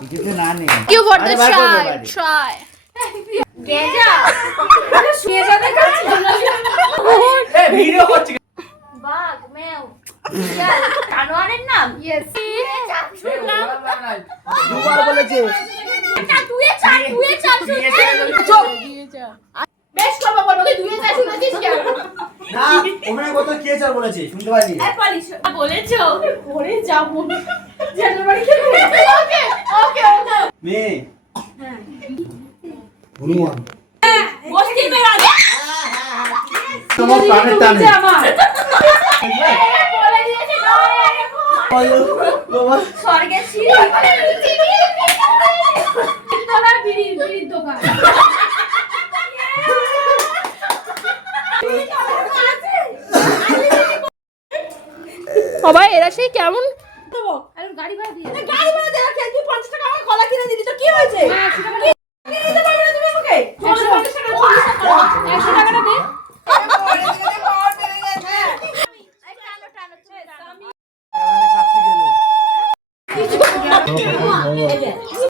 কিছু না নেই You want to try? Try. গেজা গেজা দেখাচ্ছি এ ভিডিও করছি বাঘ মেও জানোয়ারের নাম Yes. শুনলাম দুবার বলেছে না দুয়ে চার চুপ বেশ করবো বলবো তুই দুয়ে চার শুনেছিস কেন না ওখানে কত কে চার বলেছে শুনতে পাইনি বলেছো পরে যাবো জানার বাড়ি থেকে ওকে ওকে ওকে মেয়ে হ্যাঁ হনুমান বস্তির মেয়ে রাজা তোমার প্রাণের টানে আমার বলে দিয়েছে তোমার স্বর্গের সিঁড়ি তোলা বিড়ির দোকান সবাই এরা সেই কেমন গাড়ি ভাড়া দিয়ে গাড়ি ভাড়া দিয়ে রাখি তুই 50 টাকা আমার কলা কিনে দিবি তো কি হয়েছে কিনে দিতে পারবে না তুমি আমাকে 100 টাকাটা দে কাটতে গেল